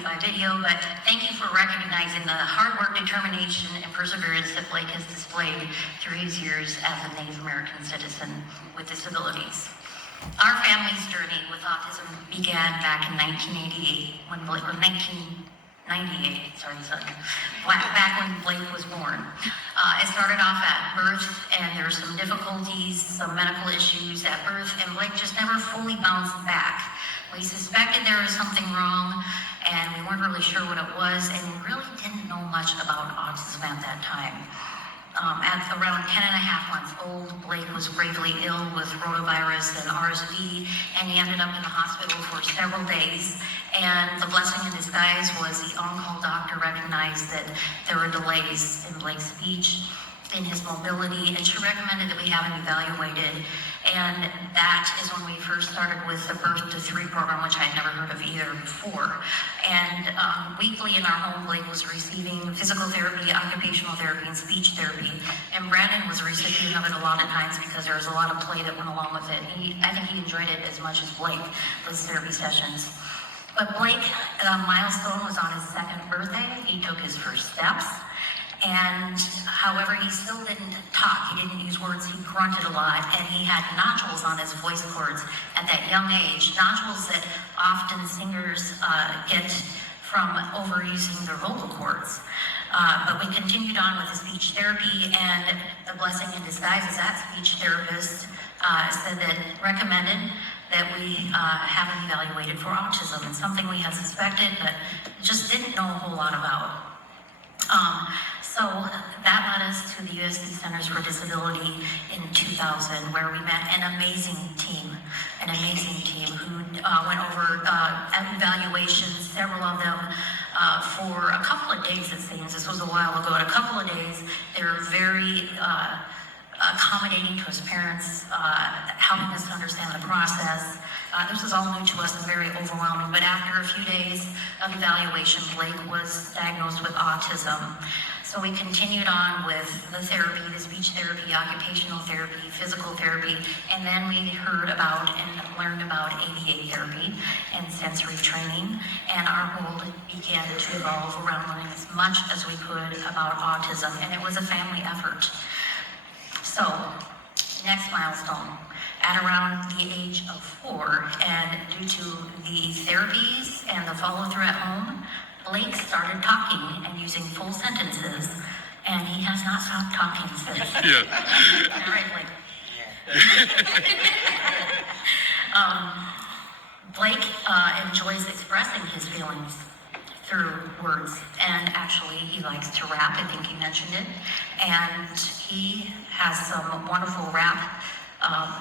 you by video, but thank you for recognizing the hard work, determination, and perseverance that Blake has displayed through his years as a Native American citizen with disabilities. Our family's journey with autism began back in 1988, when Blake, or 1998, sorry, son, back when Blake was born. It started off at birth, and there were some difficulties, some medical issues at birth, and Blake just never fully bounced back. We suspected there was something wrong, and we weren't really sure what it was, and we really didn't know much about autism at that time. At around 10 and a half months old, Blake was gravely ill with rotavirus and RSV, and he ended up in the hospital for several days. And the blessing in disguise was the on-call doctor recognized that there were delays in Blake's speech, in his mobility, and she recommended that we have him evaluated. And that is when we first started with the Birth to 3 program, which I had never heard of either before. And weekly in our home, Blake was receiving physical therapy, occupational therapy, and speech therapy. And Brandon was a recipient of it a lot of times because there was a lot of play that went along with it. I think he enjoyed it as much as Blake, those therapy sessions. But Blake, milestone was on his 2nd birthday. He took his first steps. And however, he still didn't talk. He didn't use words. He grunted a lot, and he had nodules on his voice cords at that young age. Nodules that often singers get from overusing their vocal cords. But we continued on with the speech therapy, and the blessing in disguise is that speech therapist said that recommended that we have him evaluated for autism. It's something we had suspected, but just didn't know a whole lot about. So that led us to the USD Centers for Disability in 2000, where we met an amazing team who went over evaluations, several of them for a couple of days, it seems. This was a while ago. In a couple of days, they were very accommodating to us parents, helping us to understand the process. This was all new to us and very overwhelming, but after a few days of evaluation, Blake was diagnosed with autism. So we continued on with the therapy, the speech therapy, occupational therapy, physical therapy, and then we heard about and learned about ABA therapy and sensory training, and our world began to evolve around learning as much as we could about autism, and it was a family effort. So, next milestone. At around the age of 4, and due to the therapies and the follow-through at home, Blake started talking and using full sentences, and he has not stopped talking since. Yeah. All right, Blake. Blake enjoys expressing his feelings through words, and actually he likes to rap. I think he mentioned it, and he has some wonderful rap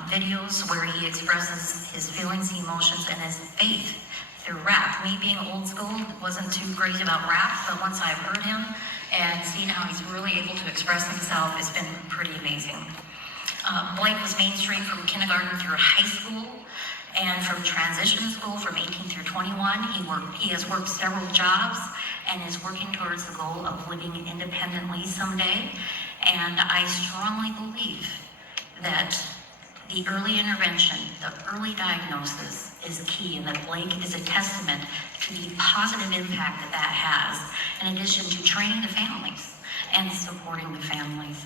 videos where he expresses his feelings, emotions, and his faith through rap. Me being old school, wasn't too crazy about rap, but once I've heard him and seen how he's really able to express himself, it's been pretty amazing. Blake was mainstream from kindergarten through high school, and from transition school from 18 through 21. He has worked several jobs and is working towards the goal of living independently someday. And I strongly believe that the early intervention, the early diagnosis is key, and that Blake is a testament to the positive impact that that has, in addition to training the families and supporting the families.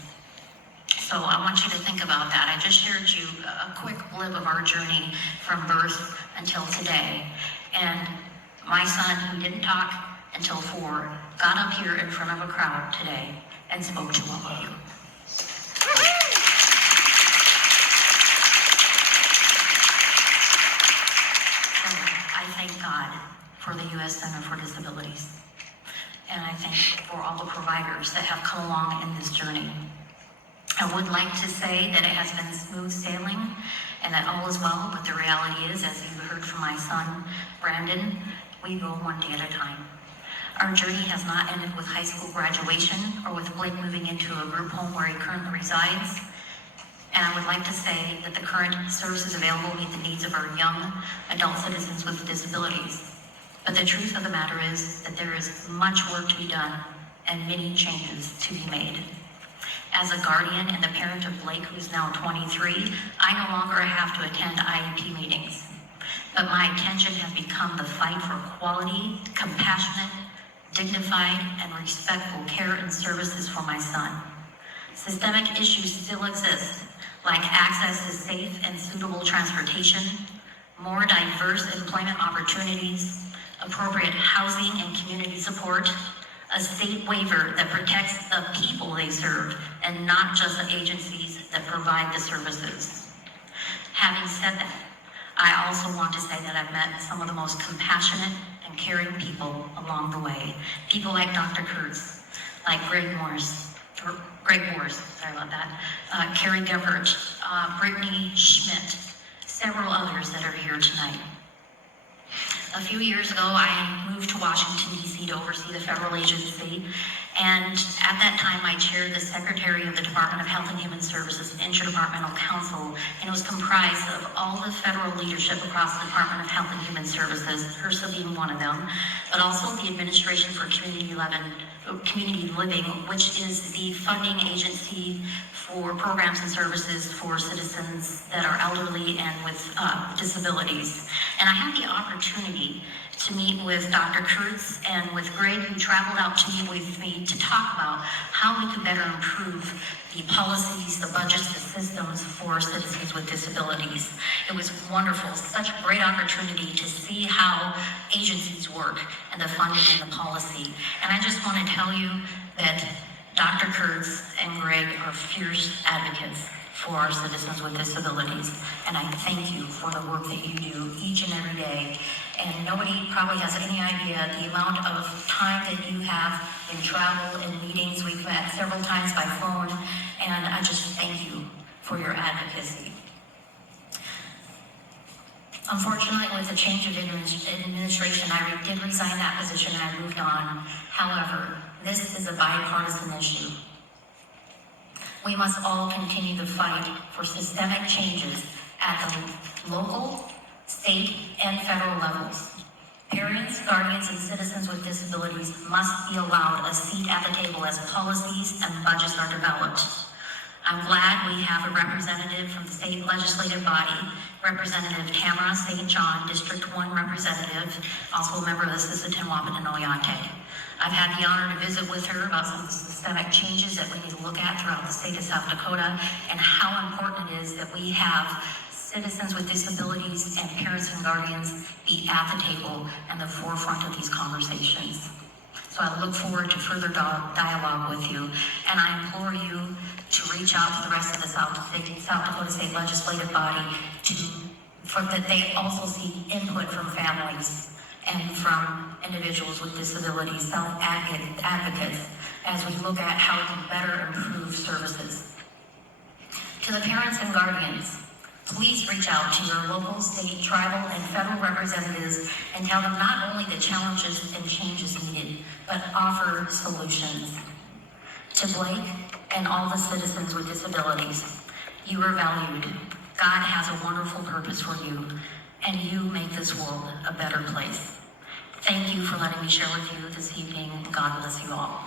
So I want you to think about that. I just shared you a quick blip of our journey from birth until today. And my son, who didn't talk until 4, got up here in front of a crowd today and spoke to all of you. I thank God for the U.S. Center for Disabilities. And I thank for all the providers that have come along in this journey. I would like to say that it has been smooth sailing and that all is well, but the reality is, as you heard from my son, Brandon, we go one day at a time. Our journey has not ended with high school graduation or with Blake moving into a group home where he currently resides. And I would like to say that the current services available meet the needs of our young adult citizens with disabilities. But the truth of the matter is that there is much work to be done and many changes to be made. As a guardian and the parent of Blake, who's now 23, I no longer have to attend IEP meetings. but my attention has become the fight for quality, compassionate, dignified, and respectful care and services for my son. Systemic issues still exist, like access to safe and suitable transportation, more diverse employment opportunities, appropriate housing and community support, a state waiver that protects the people they serve and not just the agencies that provide the services. Having said that, I also want to say that I've met some of the most compassionate and caring people along the way. People like Dr. Kurtz, like Greg Morse, sorry about that, Carrie Gebhardt, Brittany Schmidt, several others that are here tonight. A few years ago, I moved to Washington, D.C. to oversee the federal agency, and at that time I chaired the Secretary of the Department of Health and Human Services Interdepartmental Council, and it was comprised of all the federal leadership across the Department of Health and Human Services, HRSA being one of them, but also the Administration for Community Living, which is the funding agency for programs and services for citizens that are elderly and with disabilities. And I had the opportunity to meet with Dr. Kurtz and with Greg, who traveled out to meet with me to talk about how we could better improve the policies, the budgets, the systems for citizens with disabilities. It was wonderful, such a great opportunity to see how agencies work and the funding and the policy. And I just want to tell you that Dr. Kurtz and Greg are fierce advocates for our citizens with disabilities, and I thank you for the work that you do each and every day. And nobody probably has any idea the amount of time that you have in travel and meetings. We've met several times by phone, and I just thank you for your advocacy. Unfortunately, with the change of administration, I did resign that position and I moved on. However, this is a bipartisan issue. We must all continue to fight for systemic changes at the local, state, and federal levels. Parents, guardians, and citizens with disabilities must be allowed a seat at the table as policies and budgets are developed. I'm glad we have a representative from the state legislative body, Representative Tamara St. John, District 1 representative, also a member of the Sisseton-Waupun and Oyate. I've had the honor to visit with her about some of the systemic changes that we need to look at throughout the state of South Dakota and how important it is that we have citizens with disabilities and parents and guardians be at the table and the forefront of these conversations. So I look forward to further dialogue with you, and I implore you to reach out to the rest of the South Dakota State Legislative Body that they also seek input from families and from individuals with disabilities, self-advocates, as we look at how to better improve services. To the parents and guardians, please reach out to your local, state, tribal, and federal representatives and tell them not only the challenges and changes needed, but offer solutions. To Blake and all the citizens with disabilities, you are valued. God has a wonderful purpose for you, and you make this world a better place. Thank you for letting me share with you this evening. God bless you all.